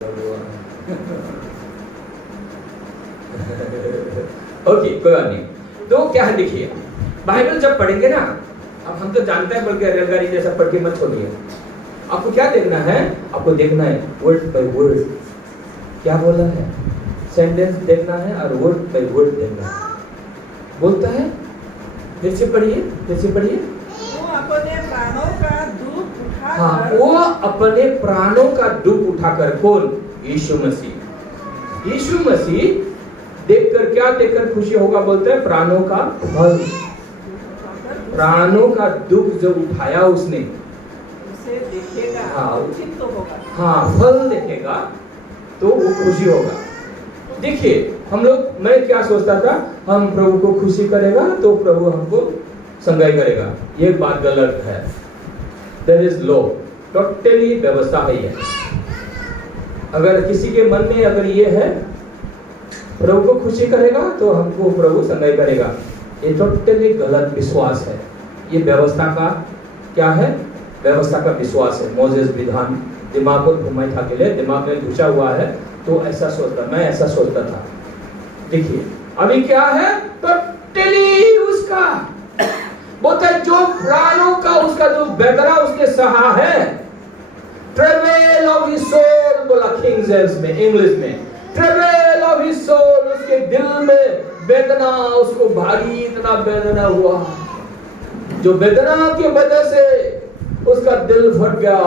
Okay, कोई बात नहीं। तो क्या है, देखिए बाइबल जब पढ़ेंगे ना, अब हम तो जानते हैं, बल्कि रेलगाड़ी जैसा पढ़ के मत छोड़िए। आपको क्या देखना है, आपको देखना है वर्ड बाय वर्ड क्या बोला है, सेंटेंस देखना है और वर्ड बाय वर्ड देखना है। बोलता है, फिर से पढ़िए, फिर से पढ़िए। वो अपने प्राणों का दुख उठाकर, हाँ, वो अपने प्राणों का दुख उठाकर, कौन? यीशु मसीह। यीशु मसीह देखकर, क्या देखकर खुशी होगा? बोलते हैं प्राणों का फल। प्राणों का दुख जो उठाया उसने, उसे देखेगा, हाँ, उचित तो होगा। हाँ, फल देखेगा तो वो खुशी होगा। देखिए हम लोग, मैं क्या सोचता था, हम प्रभु को खुशी करेगा तो प्रभु हमको संगाई करेगा। ये बात गलत है। देयर इज लॉ, टोटली व्यवस्था है ये। अगर किसी के मन में अगर ये है प्रभु को खुशी करेगा तो हमको प्रभु संगाई करेगा, ये टोटली गलत विश्वास है। ये व्यवस्था का क्या है? व्यवस्था का विश्वास है। मोसेस विधान दिमाग को घुमाई था के लिए, दिमाग में घुसा हुआ है, तो ऐसा सोचता, मैं ऐसा सोचता था। देखिए अभी क्या है, टोटली उसका बोलता है जो प्राणों का, उसका जो वेदना उसने सहा है, ट्रेवल ऑफ हिज सोल बोला किंग जेम्स में, इंग्लिश में, ट्रेवल ऑफ हिज सोल, उसके दिल में वेदना, उसको भारी इतना वेदना हुआ, जो वेदना की वजह से उसका दिल फट गया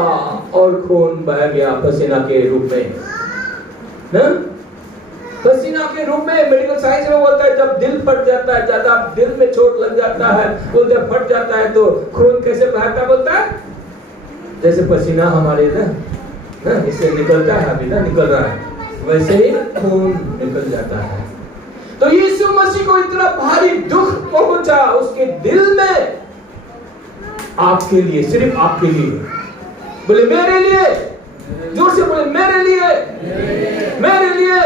और खून बह गया पसीना के रूप में। पसीना के रूप में मेडिकल साइंस में बोलता है जब दिल फट जाता है, ज्यादा दिल में चोट लग जाता है, वो जब फट जाता है तो खून कैसे बहता? बोलता है जैसे पसीना हमारे ना इससे निकलता है, अभी ना निकल रहा है, वैसे ही खून निकल जाता है। तो यीशु मसीह को इतना भारी दुख पहुंचा उसके दिल में, आपके लिए, सिर्फ आपके लिए। बोले मेरे लिए, जोर से बोले मेरे लिए, मेरे लिए।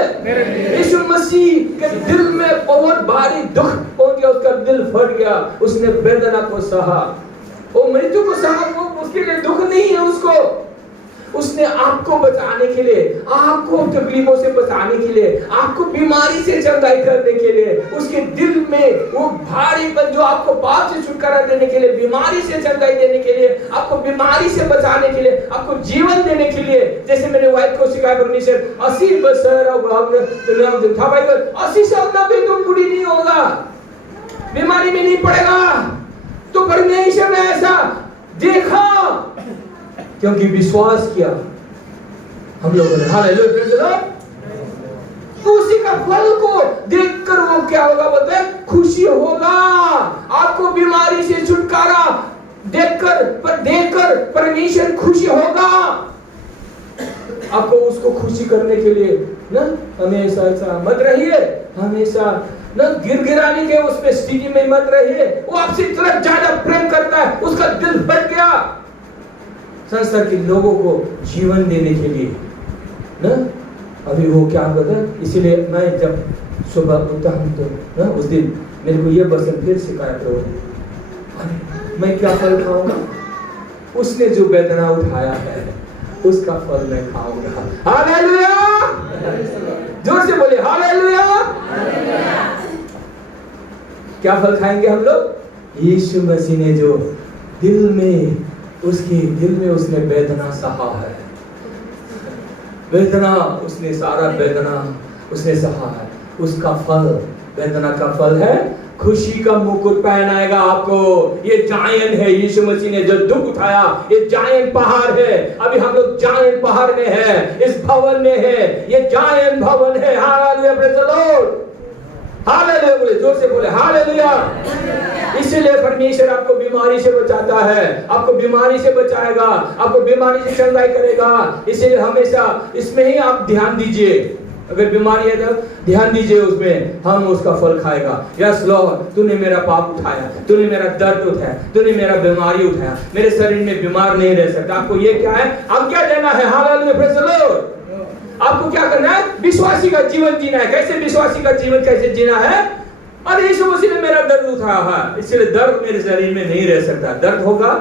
यीशु मसीह के दिल में बहुत भारी दुख पहुंच गया, उसका दिल फट गया, उसने वेदना को सहा, वो मृत्यु को सहा। वो उसके लिए दुख नहीं है उसको, उसने आपको बचाने के लिए, आपको तकलीफों से बचाने के लिए, आपको बीमारी से चंगाई करने के लिए, उसके दिल में वो भारीपन जो आपको पाप से छुटकारा देने के लिए, बीमारी से चंगाई देने के लिए, आपको बीमारी से बचाने के लिए, आपको जीवन देने के लिए। जैसे मेरे वाइफ को सिखाया परमेश्वर 80 वर्ष था भाई, 80 साल तक भी तुम बूढ़ी नहीं होगा, बीमारी में नहीं पड़ेगा। तो परमेश्वर ने ऐसा देखा क्योंकि विश्वास किया हम लोगों ने। हालेलुया। तो उसी का फल को देखकर वो क्या होगा? बोलते हैं खुशी होगा। आपको बीमारी से छुटकारा देखकर परमेश्वर खुशी होगा। आपको उसको खुशी करने के लिए ना हमेशा ऐसा मत रहिए, हमेशा ना गिरगिराने के उसमें स्थिति में मत रहिए। वो आपसे इतना ज्यादा प्रेम करता है, उसका दिल फट गया संसार के लोगों को जीवन देने के लिए ना। अभी वो क्या करता, इसीलिए मैं जब सुबह उठता हूं तो ना, उस दिन मेरे को ये वचन फिर सिखाया, तो मैं क्या फल खाऊंगा? उसने जो वेदना उठाया है उसका फल मैं खाऊंगा। हालेलुया। जोर से बोले हालेलुया। क्या फल खाएंगे हम लोग? यीशु मसीह ने जो दिल में, उसके दिल में उसने वेदना सहा है, वेदना उसने, सारा वेदना उसने सहा है, उसका फल, वेदना का फल है खुशी का मुकुट पहनाएगा आपको। ये जायन है, यीशु मसीह ने जो दुख उठाया, ये जायन पहाड़ है। अभी हम लोग जायन पहाड़ में है, इस भवन में है, ये जायन भवन है। Hallelujah, praise the Lord. Hallelujah, बोले जोर से बोले हालेलुया। इसलिए परमेश्वर आपको बीमारी से बचाता है, आपको बीमारी से बचाएगा, आपको बीमारी से चंगाई करेगा। इसलिए हमेशा इसमें ही आप ध्यान दीजिए। अगर बीमारी है तो ध्यान दीजिए उसमें, हम उसका फल खाएगा। यस लॉर्ड, तूने मेरा पाप उठाया, तूने मेरा दर्द उठाया, तूने मेरा बीमारी उठाया, मेरे शरीर में बीमार नहीं रह सकता। आपको ये क्या है? आप क्या देना है? Hallelujah, praise the Lord. आपको क्या करना है? विश्वासी का जीवन जीना है। कैसे विश्वासी का जीवन कैसे जीना है? अरे यीशु मसीह ने मेरा दर्द उठाया है, इसलिए दर्द मेरे शरीर में नहीं रह सकता। दर्द होगा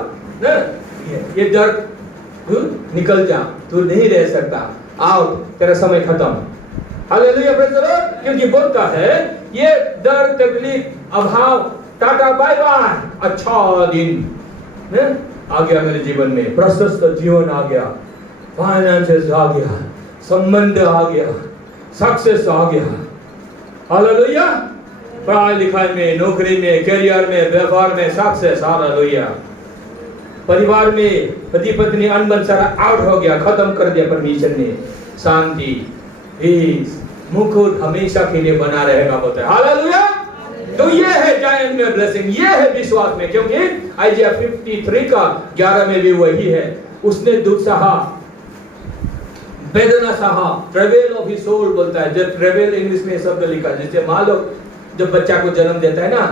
ना, ये दर्द निकल जा, तू नहीं रह सकता। आउट, तेरा समय खत्म। Hallelujah, praise the Lord. क्योंकि बोलता है ये दर्द, तकलीफ, अभाव, टाटा बाय बाय, अच्छा दिन आ गया मेरे जीवन में, प्रशस्त जीवन आ गया, फाइनेंसेस आ गया, संबंध आ गया, सक्सेस आ गया। हालेलुया। पढ़ाई लिखाई में, नौकरी में, करियर में, व्यापार में सक्सेस। हालेलुया। परिवार में पति पत्नी अनबन सारा आउट हो गया, खत्म कर दिया परमेश्वर ने। शांति, पीस, मुकुट हमेशा के लिए बना रहेगा बोलते हैं। हालेलुया। तो ये है जायंट में ब्लेसिंग, ये है विश्वास में। क्योंकि आइजिया 53 का 11 में भी वही है। उसने दुख सहा, वेदना सहा, ट्रेवल ऑफ हिज सोल बोलता है। जब ट्रेवल इंग्लिश में शब्द लिखा, जैसे मान लो जब बच्चा को जन्म देता है ना,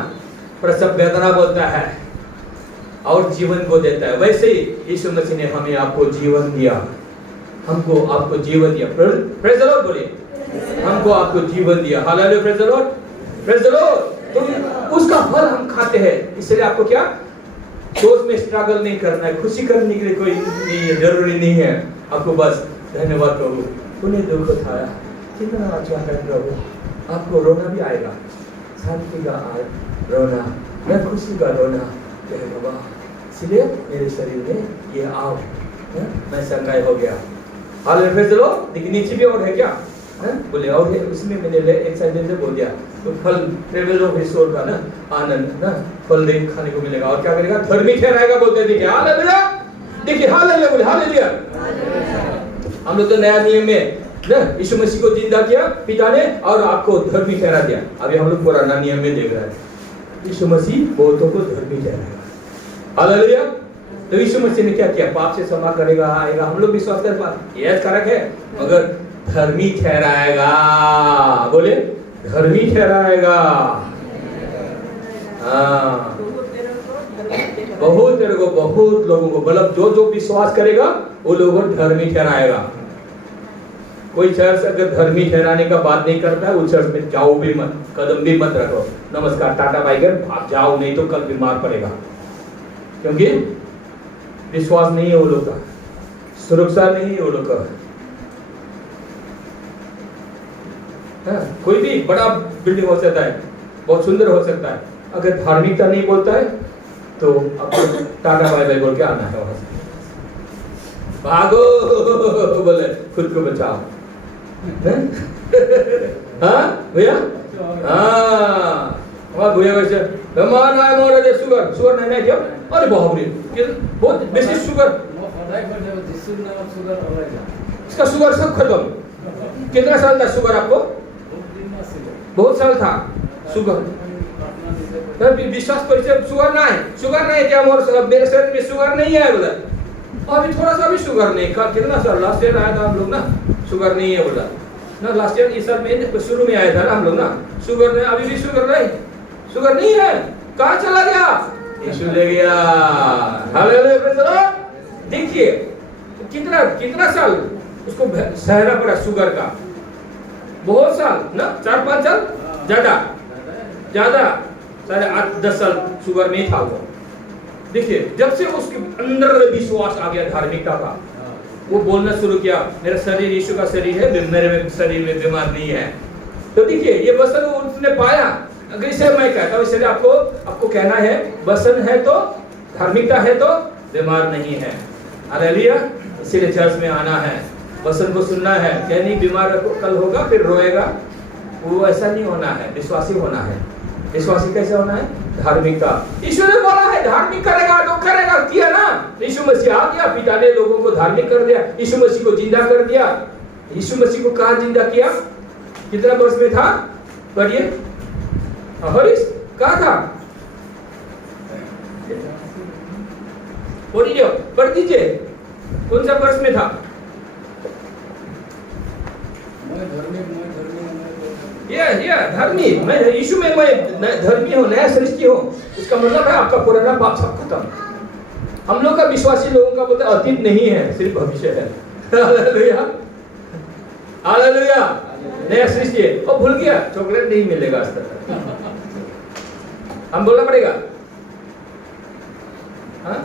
प्रसव वेदना बोलता है और जीवन को देता है, वैसे ही यीशु मसीह ने हमें आपको जीवन दिया, हमको आपको जीवन दिया। प्रेज़ द लॉर्ड बोलिए, हमको आपको जीवन दिया। Hallelujah, praise the Lord, praise the Lord. तो उसका फल हम खाते हैं। इसलिए आपको क्या सोच में स्ट्रगल नहीं करना है, खुशी करने के लिए कोई नहीं, जरूरी नहीं है। आपको बस धन्यवाद प्रभु, तूने दुख उठाया, कितना अच्छा है प्रभु। आपको रोना भी आएगा, शांति का रोना, मैं खुशी का रोना बाबा, इसलिए मेरे शरीर में ये आओ, मैं संगाई हो गया। हालेलुया, चलो देखिए नीचे भी और है क्या बोले, और उसमें मैंने एक साइड से बोल दिया। तो फल ट्रेवल ऑफ हिज सोल का ना आनंद ना फल देख खाने को मिलेगा। और क्या करेगा, धर्मी ठहराएगा बोलते देखिए। हालेलुया, देखिए हालेलुया बोले, हालेलुया। हम लोग तो नया नियम में ना यीशु मसीह को जिंदा किया पिता ने और आपको धर्मी ठहरा दिया। अभी हम लोग पुराना नियम में देख रहे हैं, यीशु मसीह बहुतों को धर्मी ठहराएगा। हालेलुया। तो यीशु मसीह ने क्या किया, पाप से क्षमा करेगा, आएगा। हम लोग विश्वास कर पाते, यह कारक है, मगर धर्मी ठहराएगा। बोले धर्मी ठहराएगा। हाँ, बहुत तेरे को, बहुत लोगों को, मतलब जो जो विश्वास करेगा वो लोगों को धर्मी ठहराएगा। कोई चर्च अगर धर्मी ठहराने का बात नहीं करता है, उस चर्च में जाओ भी मत, कदम भी मत रखो। नमस्कार टाटा बाय कर भाग जाओ, नहीं तो कल बीमार पड़ेगा। क्योंकि विश्वास नहीं है वो लोग का, सुरक्षा नहीं है वो लोग का। कोई भी बड़ा बिल्डिंग हो सकता है, बहुत सुंदर हो सकता है, अगर धार्मिकता नहीं बोलता है तो आपको टाटा बाय बाय बोल के आना है वहां से। भागो बोले, खुद को बचाओ। हाँ भैया, हाँ भैया वैसे शुगर नहीं क्या, अरे बाप रे बहुत बेसी शुगर, इसका शुगर सब खत्म। कितना साल था शुगर आपको? बहुत साल था शुगर। विश्वास परिचय शुगर नहीं क्या, मेरे शरीर में शुगर नहीं है बोला। अभी थोड़ा सा भी शुगर नहीं, कितना साल लास्ट ईयर आया था हम लोग ना, शुगर नहीं है बोला ना। लास्ट ईयर इस साल में शुरू में आया था ना हम लोग ना, शुगर नहीं, अभी भी शुगर नहीं है। कहाँ चला गया? यीशु ले गया। Hallelujah, praise the Lord. देखिए कितना साल उसको सहना पड़ा शुगर का, बहुत साल ना, 4-5 साल, ज्यादा 8-10 साल शुगर नहीं था वो। देखिए जब से उसके अंदर विश्वास आ गया धार्मिकता का, वो बोलना शुरू किया, मेरा शरीर यीशु का शरीर है, मेरे शरीर में बीमार नहीं है। तो देखिए ये वचन उसने पाया। अगर इसे मैं कहता हूँ, इसलिए आपको कहना है, वचन है तो धार्मिकता है तो बीमार नहीं है। हालेलुया। इसीलिए चर्च में आना है, वचन को सुनना है। क्या नहीं बीमार कल होगा फिर रोएगा, वो ऐसा नहीं होना है, विश्वासी होना है। विश्वासी कैसे होना है? धार्मिकता। यीशु ने बोला है धार्मिक करेगा तो करेगा, किया ना। यीशु मसीह आ गया, पिता ने लोगों को धार्मिक कर दिया, यीशु मसीह को जिंदा कर दिया। यीशु मसीह को कहाँ जिंदा किया? कितना वर्ष में था? पढ़िए, हरीश कहाँ था? पढ़ दीजिए, कौन सा वर्ष में था? धर्मी, मैं यीशु में मैं धर्मी हूँ, नया सृष्टि हूँ। इसका मतलब है आपका पुराना पाप सब खत्म। हम लोग का विश्वासी लोगों का बोलते अतीत नहीं है, सिर्फ भविष्य है। Hallelujah, hallelujah. नया सृष्टि है। और भूल गया, चॉकलेट नहीं मिलेगा आज तक, हम बोलना पड़ेगा। हाँ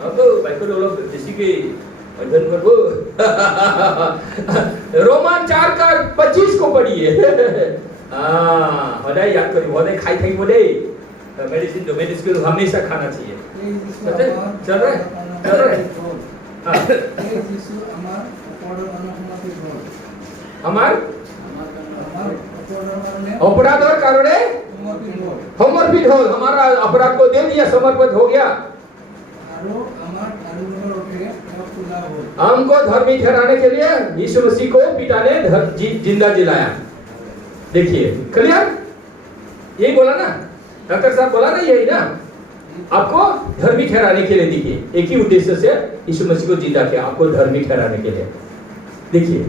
अब भाई को लोग जैसे कि भजन प्रभु रोमान 4:25 को पढ़िए। हृदय याद करिए, हृदय खाई खाई बोले मेडिसिन दो, मेडिसिन को हमेशा खाना चाहिए। चल रहा है আমার अपराधों कारणे समर्पित हो, हमारा अपराध को दे दिया, समर्पित हो गया। हमको धर्मी ठहराने के लिए यीशु मसीह को पिता ने जिंदा जिलाया। देखिए क्लियर, यही बोला ना डॉक्टर साहब, बोला ना यही ना, आपको धर्मी ठहराने के लिए। देखिए एक ही उद्देश्य से यीशु मसीह को जिंदा किया, आपको धर्मी ठहराने के लिए। देखिए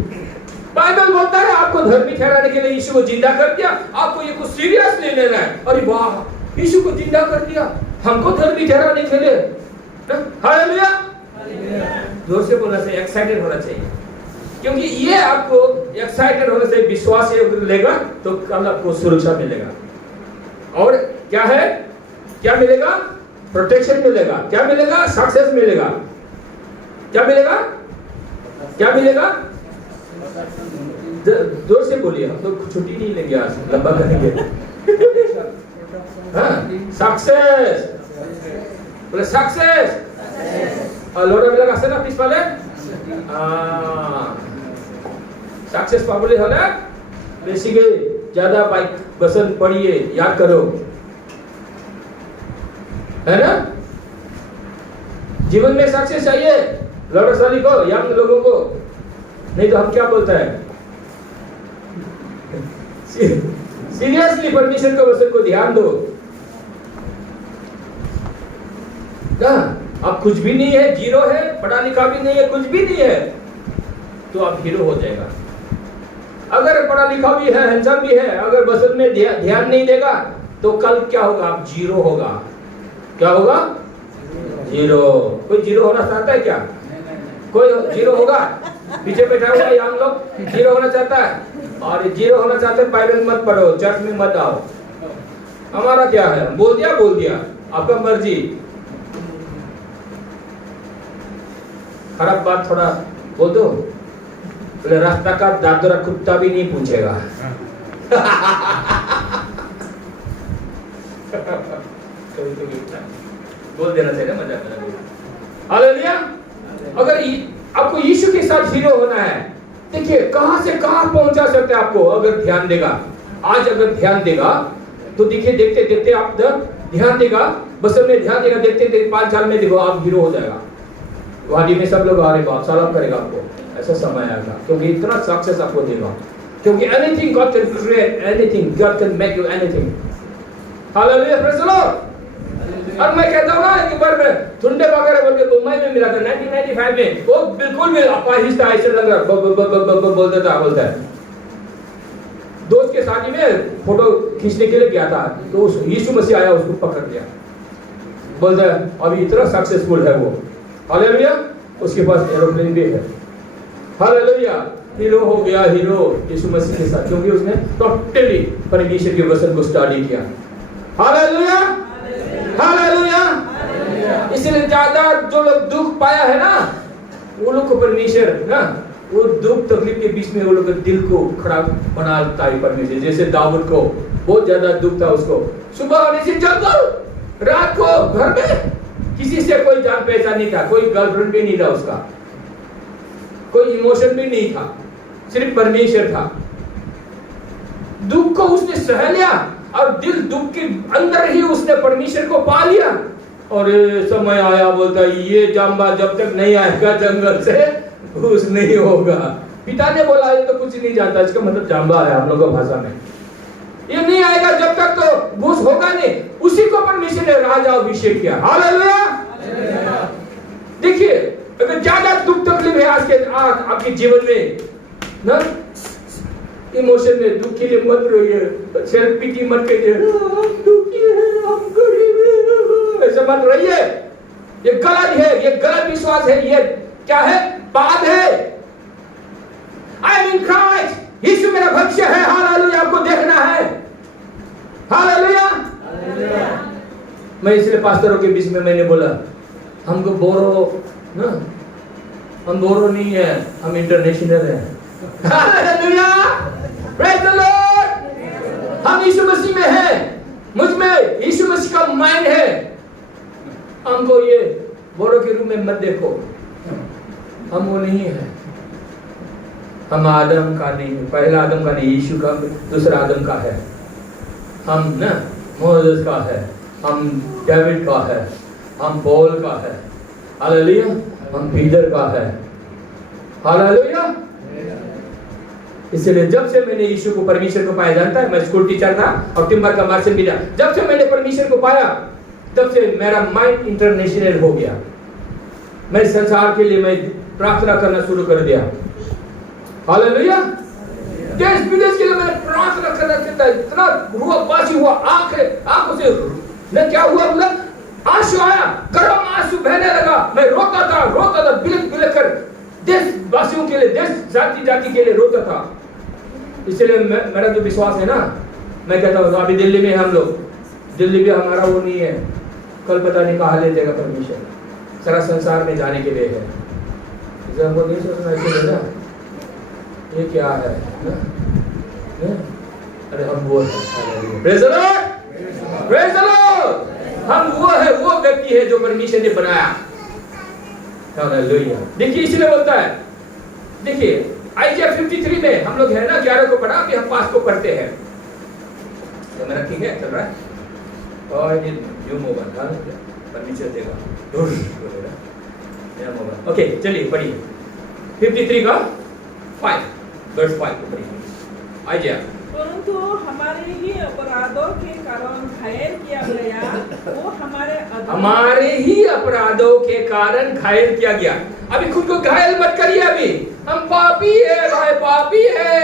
बाइबल बोलता है आपको धर्मी ठहराने के लिए यीशु को जिंदा कर दिया। आपको ये कुछ सीरियस ले लेना है, अरे वाह यीशु को जिंदा कर दिया हमको धर्मी ठहराने के लिए। हालेलुया, जोर से बोलना चाहिए, एक्साइटेड होना चाहिए, क्योंकि ये आपको एक्साइटेड होने से विश्वास लेगा तो कल आपको सुरक्षा मिलेगा। और क्या है, क्या मिलेगा? प्रोटेक्शन मिलेगा। क्या मिलेगा? सक्सेस मिलेगा। क्या मिलेगा? क्या मिलेगा? जोर से बोलिए, हम तो छुट्टी नहीं लेंगे आज, लंबा करेंगे। सक्सेस बोले, सक्सेस। और लोड़ा मिला कैसे ना पिस वाले सक्सेस पाबले होला बेसिकली ज्यादा बाइक बसन पढ़िए, याद करो, है ना। जीवन में सक्सेस चाहिए लौड़ा साली को, यंग लोगों को, नहीं तो हम क्या बोलता है सीरियसली परमेश्वर के वचन को ध्यान दो। क्या आप कुछ भी नहीं है, जीरो है, पढ़ा लिखा भी नहीं है, कुछ भी नहीं है, तो आप हीरो हो जाएगा। अगर पढ़ा लिखा भी है, हैंडसम भी है, अगर वचन में ध्यान नहीं देगा तो कल क्या होगा? आप जीरो होगा। क्या होगा? जीरो। कोई जीरो होना चाहता है क्या? कोई जीरो होगा? पीछे बैठा हुआ यहाँ लोग जीरो होना चाहता है, और जीरो होना चाहते हैं बाइबल मत पढ़ो, चर्च में मत आओ। हमारा क्या है, बोल दिया, आपका मर्जी। खराब बात थोड़ा बोल दो, बोले रास्ता का दादरा कुत्ता भी नहीं पूछेगा। बोल देना चाहिए, मजा। हालेलुया। अगर आपको यीशु के साथ हीरो होना है, देखिए कहां से कहां पहुंचा सकते हैं आपको, अगर ध्यान देगा। आज अगर ध्यान देगा तो देखिए, देखते देखते आप ध्यान देगा, बस में ध्यान देगा, देखते देखते 5 साल में देखो आप हीरो हो जाएगा। वादी में सब लोग आ रहे, बाप सलाम करेगा आपको, ऐसा समय आएगा, क्योंकि इतना सक्सेस आपको देगा। क्योंकि anything God can create, anything God can make you anything. Hallelujah, praise the Lord. और मैं कहता हूँ ना, एक बार मैं ठुंडे वगैरह बोल के मुंबई में मिला था 1995 में, वो बिल्कुल भी अपाहिज ऐसे लग रहा, बोलता है। दोस्त के शादी में फोटो खींचने के लिए गया था, तो यीशु मसीह आया, उसको पकड़ लिया, बोलता है अभी इतना सक्सेसफुल है वो। हालेलुया, उसके पास एरोप्लेन भी है। हालेलुया, हीरो हो गया, हीरो यीशु मसीह के साथ, क्योंकि उसने टोटली परमेश्वर के वचन को स्टडी किया। Hallelujah, hallelujah. इसलिए ज्यादा जो लोग दुख पाया है ना, वो लोग को परमेश्वर ना, वो दुख तकलीफ के बीच में वो लोग दिल को खड़ा बनाता है परमेश्वर। जैसे दाऊद को बहुत ज्यादा दुख था, उसको सुबह होने से जंगल, रात को घर में, किसी से कोई जान पहचान नहीं था, कोई गर्लफ्रेंड भी नहीं था उसका, कोई इमोशन भी नहीं था, सिर्फ परमेश्वर था। दुख को उसने सह लिया, और दिल दुख के अंदर ही उसने परमेश्वर को पा लिया। और समय आया, बोलता ये जाम्बा जब तक नहीं आएगा जंगल से घूस नहीं होगा। पिता ने बोला ये तो कुछ नहीं जानता, इसका मतलब जाम्बा है हम लोगों की भाषा में, ये नहीं आएगा जब तक तो घूस होगा नहीं। उसी को परमेश्वर ने राजा अभिषेक किया। हालेलुया। देखिए अगर ज्यादा दुख तकलीफ है आज के आपके जीवन में ना, इमोशन में दुखी लिए मत रहिए, सेल्फ पिटी मत करिए, हम दुखी हैं, हम गरीब हैं, ऐसा मत रहिए। ये गलत है, ये गलत विश्वास है, ये क्या है? बात है। आई एम इन क्राइस्ट, यीशु मेरा भविष्य है। हालेलुया, आपको देखना है। हालेलुया। मैं इसलिए पास्टरों के बीच में मैंने बोला, हमको बोरो ना हम बोरो नहीं है, हम इंटरनेशनल हैं। Hallelujah, praise the Lord. हम यीशु मसीह में हैं, मुझ में यीशु मसीह का माइंड है। हमको ये बोरो के रूप में मत देखो, हम वो नहीं है। हम आदम का नहीं, पहला आदम का नहीं, यीशु का दूसरा आदम का है। हम ना मोसेस का है, हम डेविड का है, हम पौल का है। हालेलुया, हम पीटर का है। हालेलुया। इसलिए जब से मैंने यीशु को, परमेश्वर को पाया, जानता है मैं स्कूल टीचर था और टिम्बर का मार्शल भी था। जब से मैंने परमेश्वर को पाया तब से मेरा माइंड इंटरनेशनल हो गया। मैं संसार के लिए मैं प्रार्थना करना शुरू कर दिया। हालेलुया। देश विदेश के लिए मैंने प्रार्थना करना चाहता, इतना हुआ बासी हुआ, आंखों से न क्या हुआ, मतलब आंसू आया, गर्म आंसू बहने लगा। मैं रोता था बिलख कर देशवासियों के लिए, देश जाति के लिए रोता था। इसलिए मेरा जो विश्वास है ना, मैं कहता हूँ अभी दिल्ली में हम लोग, दिल्ली भी हमारा वो नहीं है, कल पता नहीं कहाँ ले जाएगा परमेश्वर। सारा संसार में जाने के लिए है, इसे हमको नहीं सोचना चाहिए ना ये क्या है ना? अरे हम वो है, praise the Lord, praise the Lord. हम वो है, वो व्यक्ति है जो परमेश्वर ने बनाया। हालेलुया। देखिए इसलिए बोलता है, देखिए आइज़िया 53 में हम लोग है ना 11 को पढ़ा, कि हम 5 को पढ़ते हैं। तो मेरा ठीक है, चल रहा है। और ये न्यू मोबाइल था, परमेश्वर देगा नया मोबाइल। ओके चलिए पढ़िए 53 का 5 वर्स 5 को पढ़िए। आइज़िया। परंतु हमारे ही अपराधों के कारण घायल किया गया, वो हमारे ही अपराधों के कारण घायल किया गया। अभी खुद को घायल मत करिए, अभी हम पापी है भाई, पापी है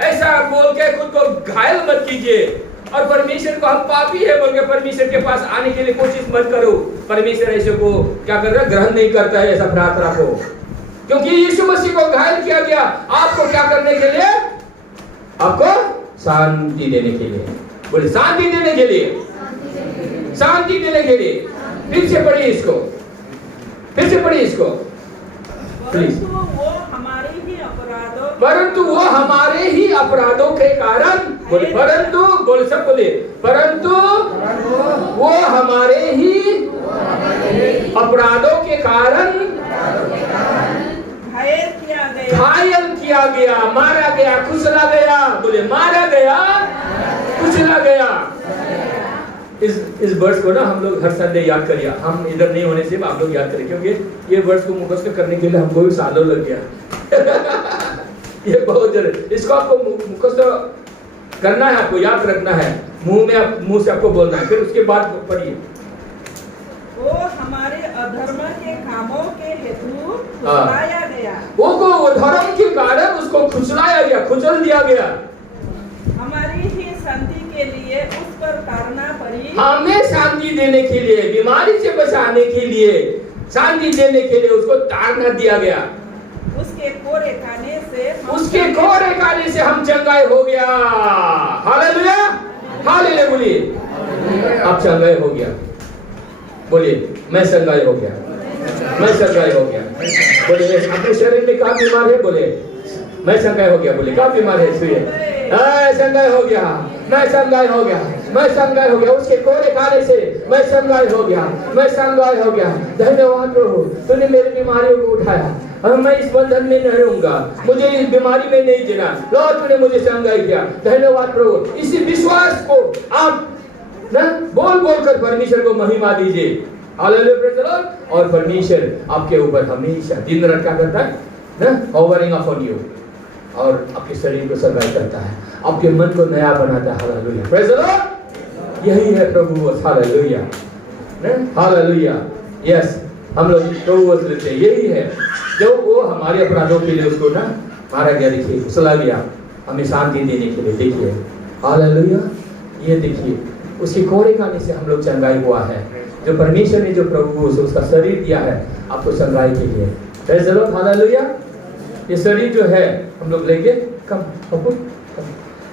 ऐसा बोल के खुद को घायल मत कीजिए। और परमेश्वर को हम पापी है बोल के परमेश्वर के पास आने के लिए कोशिश मत करो। परमेश्वर ऐसे को क्या कर रहा है, ग्रहण नहीं करता है ऐसा प्रार्थना को, क्योंकि यीशु मसीह को घायल किया गया आपको क्या करने के लिए, आपको शांति देने के लिए। बोले शांति देने के लिए, शांति देने के लिए। फिर से पढ़िए इसको, फिर से पढ़िए इसको प्लीज। परंतु वो हमारे ही अपराधों के कारण, बोले परंतु, बोले सब बोले परंतु वो हमारे ही अपराधों के कारण घायल किया गया, मारा गया, कुचला गया। बोले मारा गया, कुचला गया। इस वर्ष को ना हम लोग हर संडे याद करिए। हम इधर नहीं होने से आप लोग याद करें, क्योंकि ये वर्ष को मुखस्त करने के लिए हमको भी सालों लग गया। ये बहुत जरूरी, इसको आपको मुखस्त करना है, आपको याद रखना है, मुंह से आपको बोलना है। फिर उसके बाद पढ़िए, वो हमारे अधर्म के कामों के हेतु खुचलाया गया। वो धर्म के कारण उसको खुचलाया गया, खुचल दिया गया। हमारी ही शांति के लिए उस पर ताड़ना पड़ी। हमें शांति देने के लिए, बीमारी से बचाने के लिए, शांति देने के लिए उसको ताड़ना दिया गया। उसके कोरे खाने से हम चंगाई हो गया। हालेलुया, हालेलुया बोलिए। आप चंगाई हो गया, बोलिए मैं चंगाई हो गया, मैं चंगाई हो गया। बोले अपने शरीर में कहाँ बीमार है, बोले मैं चंगाई हो गया। बोले कहाँ बीमार है, सुनिए चंगाई हो गया, मैं चंगाई हो गया, मैं चंगाई हो गया। उसके कोरे खाने से मैं चंगाई हो गया, मैं चंगाई हो गया। धन्यवाद प्रभु, तूने मेरी बीमारियों को उठाया। मैं इस बंधन में नहीं रहूंगा, मुझे इस बीमारी में नहीं जीना। लॉर्ड तूने मुझे चंगाई किया, धन्यवाद प्रभु। इसी विश्वास को आप ना बोल बोल कर परमेश्वर को महिमा दीजिए। Hallelujah, praise the Lord. और परमेश्वर आपके ऊपर हमेशा दिन रात क्या करता है ना, होवरिंग अपॉन यू, और आपके शरीर को सगाई करता है, आपके मन को नया बनाता है। Hallelujah, praise the Lord. यही है प्रभु। Hallelujah, hallelujah. यस, हम लोग प्रभु लेते हैं, यही है जो वो हमारे अपराधों के लिए उसको ना मारा गया, देखिए कुचला गया, हमें शांति देने के लिए। देखिए हालेलुया, ये देखिए उसके कोरे खाने से हम लोग चंगाई हुआ है। जो परमेश्वर ने जो प्रभु से उसका शरीर दिया है आपको चंगाई के लिए। Praise the Lord, hallelujah. ये शरीर जो है हम लोग लेंगे कम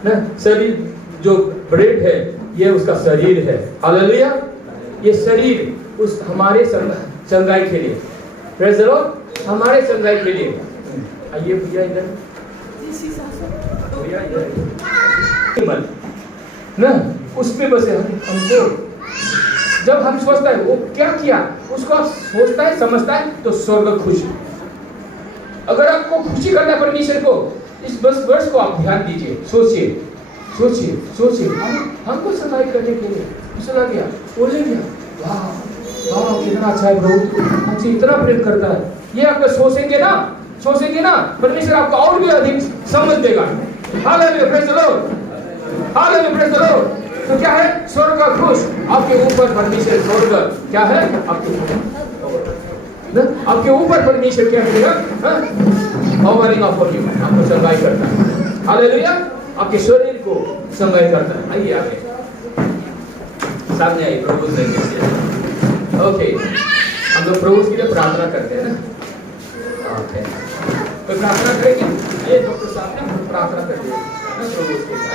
ना, शरीर जो ब्रेड है ये उसका शरीर है। हालेलुया, ये शरीर उस हमारे चंगाई के लिए। Praise the Lord. हमारे संगाई के लिए। आइए भैया इधर, भैया इधर ना, उसमें बसे हमको। जब हम सोचता है वो क्या किया, उसको आप सोचता है समझता है तो स्वर्ग खुश। अगर आपको खुशी करना है परमेश्वर को, इस 10 वर्ष को आप ध्यान दीजिए, सोचिए सोचिए सोचिए। हमको सगाई करने के लिए चला गया, बोले गया, वाह वाह कितना अच्छा है प्रभु, हमसे इतना प्रेम करता है। ये आप सोचेंगे ना, परमेश्वर आपको और भी अधिक समझ देगा। Hallelujah, praise the Lord, hallelujah, praise the Lord. तो क्या है, स्वर्ग का खुश आपके ऊपर परमेश्वर, स्वर्ग क्या है आपके ऊपर परमेश्वर क्या करेगा, कवरिंग ऑफ यू, आपको संगाई करता है। हालेलुया, आपके शरीर को संगाई करता है। आइए आगे सामने आइए, प्रभु से ओके। हम लोग प्रभु के लिए प्रार्थना करते हैं ना। ओके, तो प्रार्थना करेंगे। ये डॉक्टर साहब ने प्रार्थना कर दी प्रभु के लिए।